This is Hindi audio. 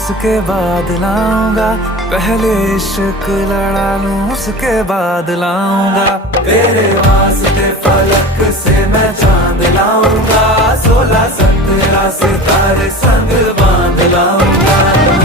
उसके बाद लाऊंगा, पहले इश्क लड़ा लूं उसके बाद लाऊंगा। तेरे वास्ते फलक से मैं चांद लाऊंगा, 16 17 सितारे संग बांध लाऊंगा।